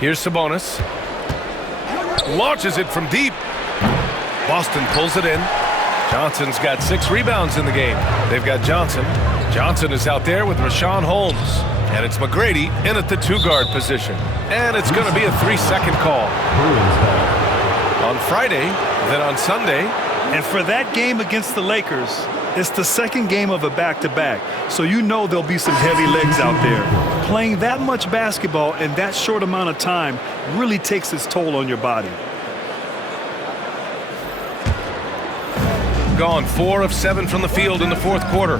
Here's Sabonis. Launches it from deep. Boston pulls it in. Johnson's got 6 rebounds in the game. They've got Johnson. Johnson is out there with Richaun Holmes. And it's McGrady in at the 2-guard position. And it's going to be a 3-second call. On Friday, then on Sunday. And for that game against the Lakers, it's the second game of a back-to-back. So you know there'll be some heavy legs out there. Playing that much basketball in that short amount of time really takes its toll on your body. Gone 4 of 7 from the field in the fourth quarter.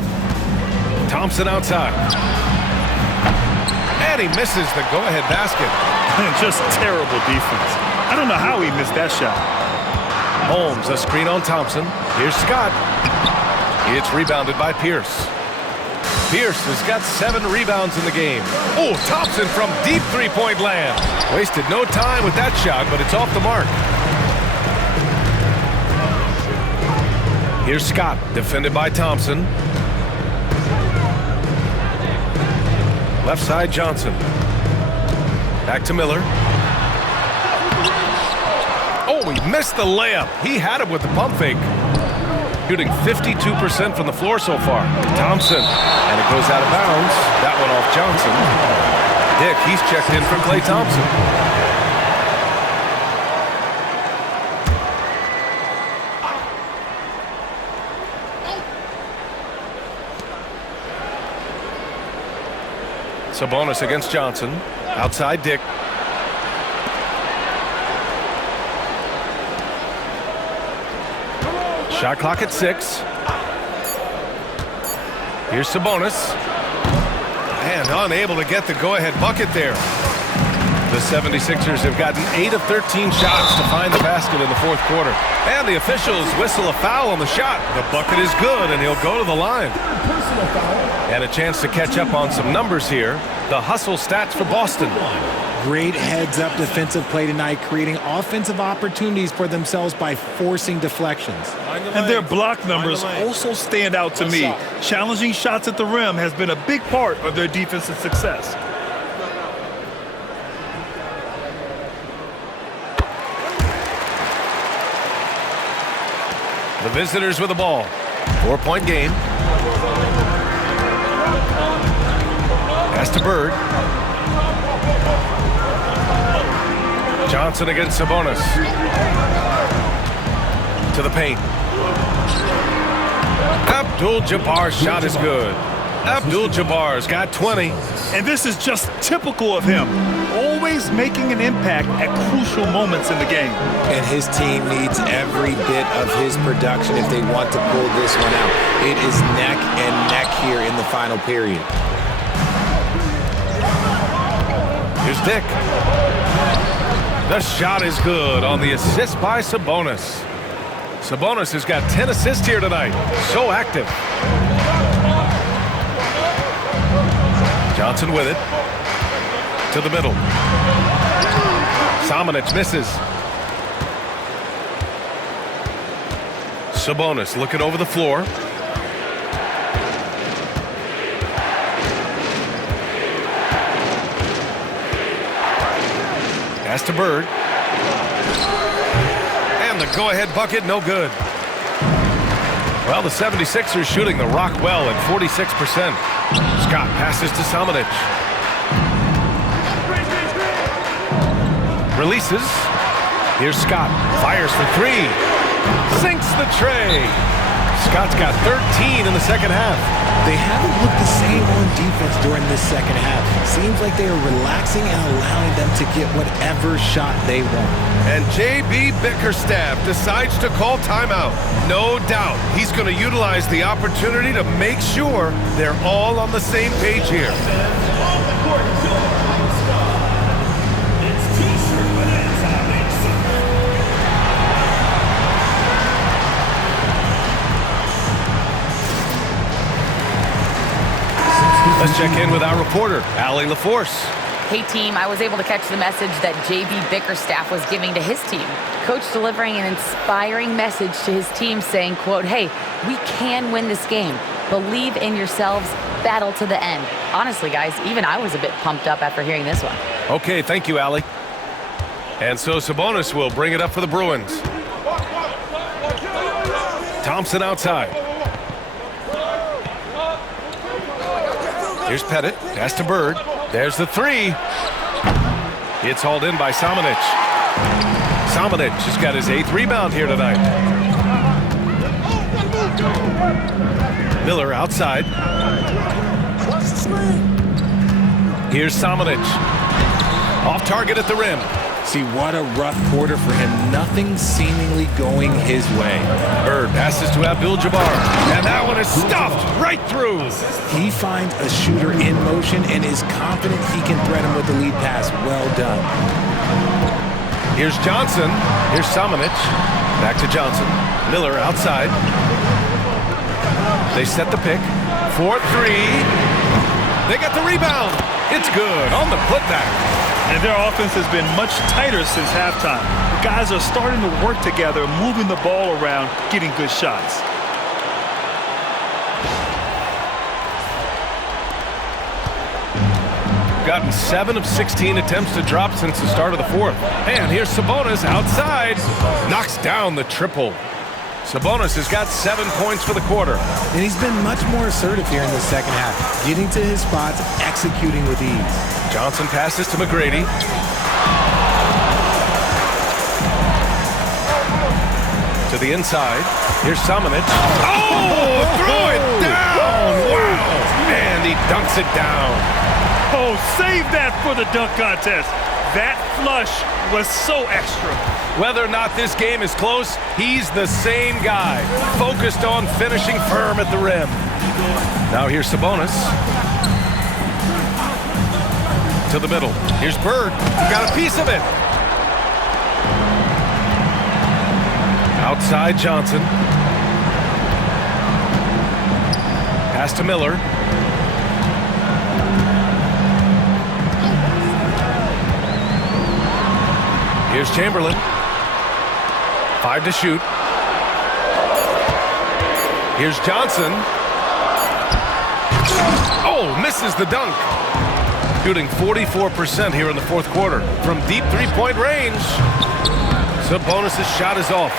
Thompson outside. And he misses the go-ahead basket. Just terrible defense. I don't know how he missed that shot. Holmes, a screen on Thompson. Here's Scott. It's rebounded by Pierce. Pierce has got 7 rebounds in the game. Oh, Thompson from deep three-point land. Wasted no time with that shot, but it's off the mark. Here's Scott, defended by Thompson. Left side, Johnson. Back to Miller. Oh, he missed the layup. He had it with the pump fake. Shooting 52% from the floor so far. Thompson. And it goes out of bounds. That one off Johnson. Dick, he's checked in for Klay Thompson. Sabonis against Johnson. Outside Dick. Shot clock at 6. Here's Sabonis. And unable to get the go-ahead bucket there. The 76ers have gotten 8 of 13 shots to find the basket in the fourth quarter. And the officials whistle a foul on the shot. The bucket is good, and he'll go to the line. And a chance to catch up on some numbers here. The hustle stats for Boston. Great heads-up defensive play tonight, creating offensive opportunities for themselves by forcing deflections. And their block numbers also stand out to me. Challenging shots at the rim has been a big part of their defensive success. The visitors with the ball. 4-point game. Pass to Bird. Johnson against Sabonis. To the paint. Abdul-Jabbar's shot is good. Abdul-Jabbar's got 20. And this is just typical of him. Always making an impact at crucial moments in the game. And his team needs every bit of his production if they want to pull this one out. It is neck and neck here in the final period. Here's Dick. The shot is good on the assist by Sabonis. Sabonis has got 10 assists here tonight. So active. Johnson with it. To the middle. Samanic misses. Sabonis looking over the floor. Pass to Bird. And the go-ahead bucket, no good. Well, the 76ers shooting the rock well at 46%. Scott passes to Samanic. Releases. Here's Scott. Fires for 3. Sinks the tray. Scott's got 13 in the second half. They haven't looked the same on defense during this second half. Seems like they are relaxing and allowing them to get whatever shot they want. And J.B. Bickerstaff decides to call timeout. No doubt he's going to utilize the opportunity to make sure they're all on the same page here. Let's check in with our reporter, Allie LaForce. Hey, team, I was able to catch the message that J.B. Bickerstaff was giving to his team. Coach delivering an inspiring message to his team saying, quote, hey, we can win this game. Believe in yourselves. Battle to the end. Honestly, guys, even I was a bit pumped up after hearing this one. Okay, thank you, Allie. And so Sabonis will bring it up for the Bruins. Thompson outside. Here's Pettit. Pass to Bird. There's the three. It's hauled in by Samanic. Samanic has got his 8th rebound here tonight. Miller outside. Here's Samanic. Off target at the rim. See, what a rough quarter for him. Nothing seemingly going his way. Bird passes to Abdul-Jabbar. And that one is stuffed right through. He finds a shooter in motion and is confident he can thread him with the lead pass. Well done. Here's Johnson. Here's Samanic. Back to Johnson. Miller outside. They set the pick. 4-3. They got the rebound. It's good on the putback. And their offense has been much tighter since halftime. The guys are starting to work together, moving the ball around, getting good shots. Gotten 7 of 16 attempts to drop since the start of the fourth. And here's Sabonis outside. Knocks down the triple. Sabonis has got 7 points for the quarter. And he's been much more assertive here in the second half, getting to his spots, executing with ease. Johnson passes to McGrady. To the inside. Here's Samanic. Oh, throw it down! Wow! And he dunks it down. Oh, save that for the dunk contest. That flush was so extra. Whether or not this game is close, he's the same guy, focused on finishing firm at the rim. Now here's Sabonis. To the middle. Here's Bird. Got a piece of it. Outside Johnson. Pass to Miller. Here's Chamberlain. 5 to shoot. Here's Johnson. Oh, misses the dunk. Shooting 44% here in the fourth quarter. From deep three-point range. Sabonis' shot is off.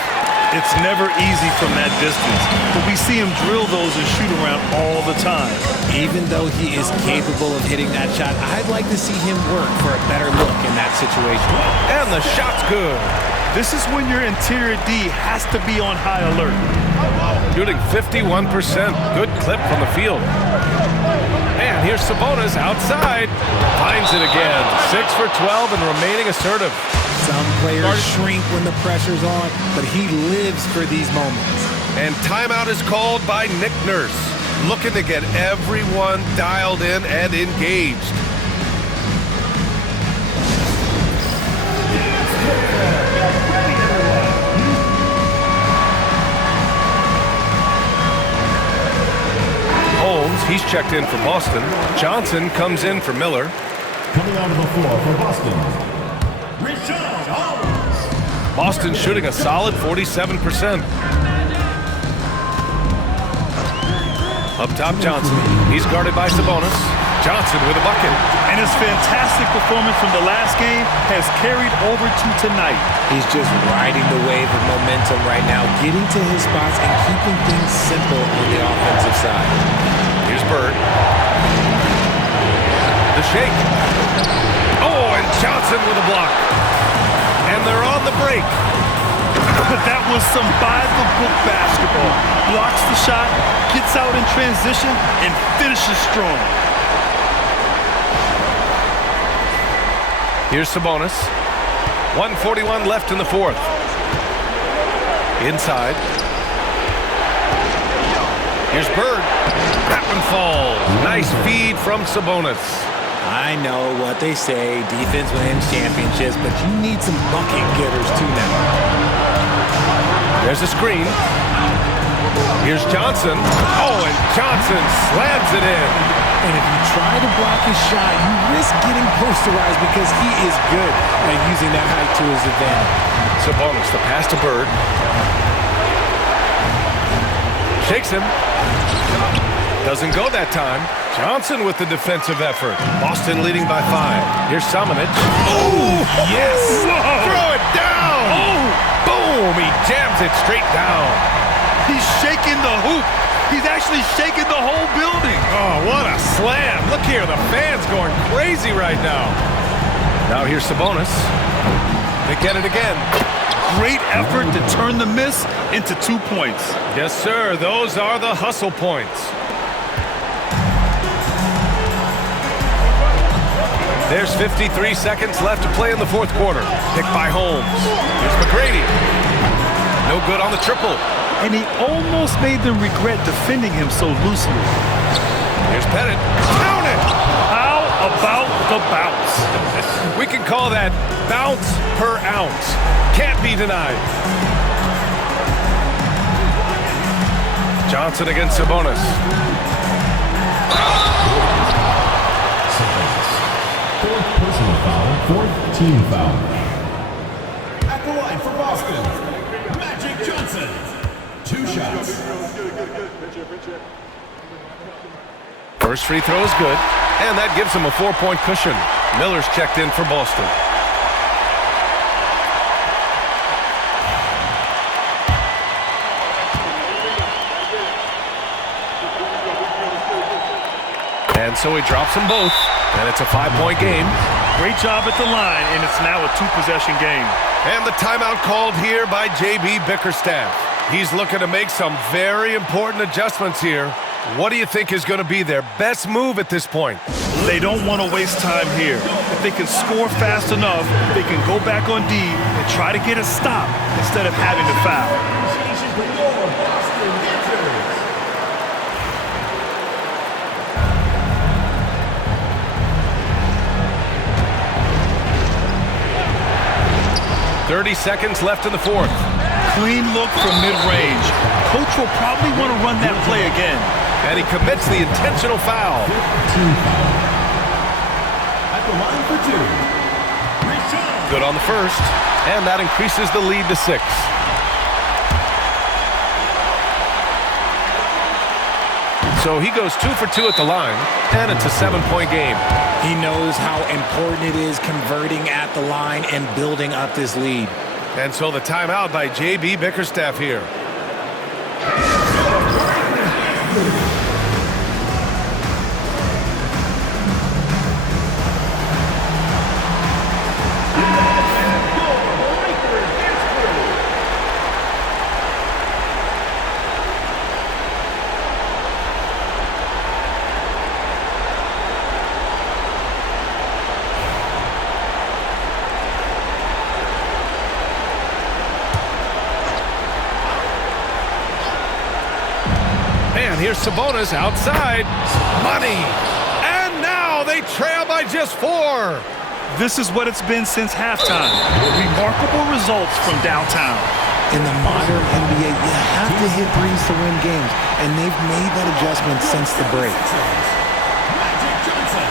It's never easy from that distance, but we see him drill those and shoot around all the time. Even though he is capable of hitting that shot, I'd like to see him work for a better look in that situation. And the shot's good. This is when your interior D has to be on high alert. Shooting 51%. Good clip from the field. And here's Sabonis outside. Finds it again. 6 for 12 and remaining assertive. Some players shrink when the pressure's on, but he lives for these moments. And timeout is called by Nick Nurse, looking to get everyone dialed in and engaged. Holmes, he's checked in for Boston. Johnson comes in for Miller. Coming out of the floor for Boston, Boston shooting a solid 47%. Up top, Johnson. He's guarded by Sabonis. Johnson with a bucket. And his fantastic performance from the last game has carried over to tonight. He's just riding the wave of momentum right now, getting to his spots and keeping things simple on the offensive side. Here's Bird. The shake. Oh, and Johnson with a block. And they're on the break. That was some by-the-book basketball. Blocks the shot, gets out in transition, and finishes strong. Here's Sabonis. 1:41 left in the fourth. Inside. Here's Bird. That one falls. Nice feed from Sabonis. I know what they say, defense wins championships, but you need some bucket getters too now. There's a screen. Here's Johnson. Oh, and Johnson slams it in. And if you try to block his shot, you risk getting posterized because he is good at using that height to his advantage. Sabonis, the pass to Bird. Shakes him. Doesn't go that time. Johnson with the defensive effort. Boston leading by 5. Here's Samanic. Oh, yes! Whoa. Throw it down! Oh! Boom! He jams it straight down. He's shaking the hoop. He's actually shaking the whole building. Oh, what a slam. Look here, the fans going crazy right now. Now here's Sabonis. They get it again. Great effort to turn the miss into 2 points. Yes, sir. Those are the hustle points. There's 53 seconds left to play in the fourth quarter. Picked by Holmes. Here's McGrady. No good on the triple. And he almost made them regret defending him so loosely. Here's Pettit. Count it! How about the bounce? We can call that bounce per ounce. Can't be denied. Johnson against Sabonis. Fourth personal foul, fourth team foul. At the line for Boston, Magic Johnson. 2 shots. First free throw is good, and that gives him a 4-point cushion. Miller's checked in for Boston. And so he drops them both, and it's a 5-point game. Great job at the line, and it's now a 2-possession game. And the timeout called here by J.B. Bickerstaff. He's looking to make some very important adjustments here. What do you think is going to be their best move at this point? They don't want to waste time here. If they can score fast enough, they can go back on D and try to get a stop instead of having to foul. 30 seconds left in the fourth. Clean look from mid-range. Coach will probably want to run that play again. And he commits the intentional foul. Team foul. At the line for 2. Good on the first, and that increases the lead to 6. So he goes 2 for 2 at the line, and it's a 7-point game. He knows how important it is converting at the line and building up this lead. And so the timeout by J.B. Bickerstaff here. Here's Sabonis outside. Money. And now they trail by just 4. This is what it's been since halftime. Remarkable results from downtown. In the modern NBA, you have to hit threes to win games, and they've made that adjustment since the break. Magic Johnson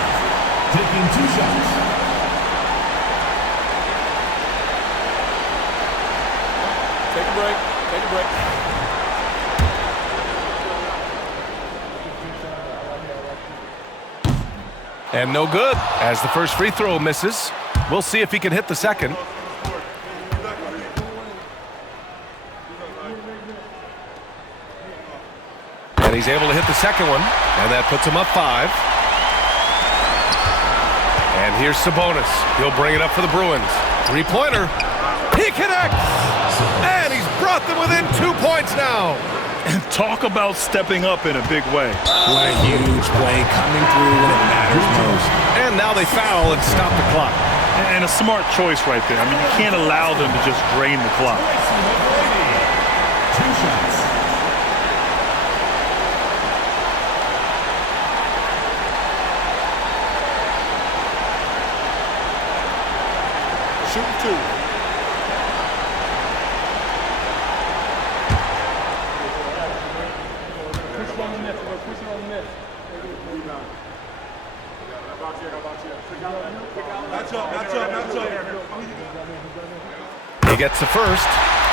taking 2 shots. Take a break. Take a break. And no good, as the first free throw misses. We'll see if he can hit the second. And he's able to hit the second one, and that puts him up 5. And here's Sabonis. He'll bring it up for the Bruins. 3-pointer. He connects! And he's brought them within 2 points now. And talk about stepping up in a big way. What a huge play coming through when it matters most. And now they foul and stop the clock. And a smart choice right there. I mean, you can't allow them to just drain the clock. 2 shots. Shoot 2. He gets the first,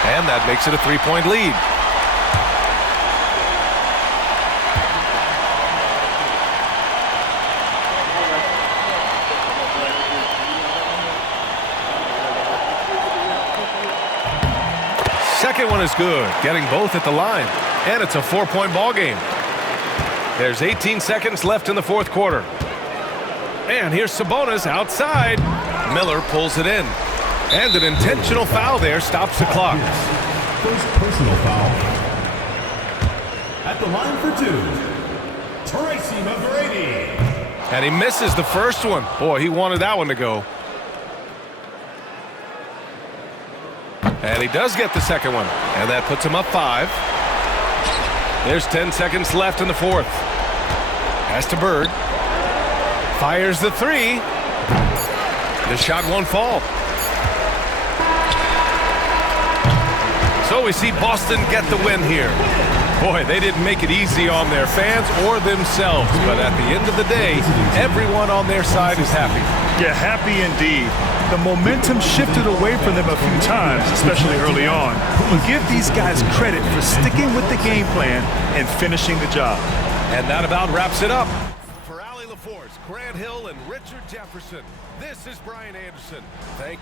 and that makes it a 3-point lead. second one is good, getting both at the line. And it's a 4-point ball game. There's 18 seconds left in the fourth quarter. And here's Sabonis outside. Miller pulls it in. And an intentional foul there stops the clock. First personal foul. At the line for 2, Tracy McGrady. And he misses the first one. Boy, he wanted that one to go. And he does get the second one. And that puts him up 5. There's 10 seconds left in the fourth. Pass to Bird. Fires the 3. The shot won't fall. So we see Boston get the win here. Boy, they didn't make it easy on their fans or themselves. But at the end of the day, everyone on their side is happy. Yeah, happy indeed. The momentum shifted away from them a few times, especially early on. But give these guys credit for sticking with the game plan and finishing the job. And that about wraps it up. For Allie LaForce, Grant Hill, and Richard Jefferson, this is Brian Anderson. Thank you.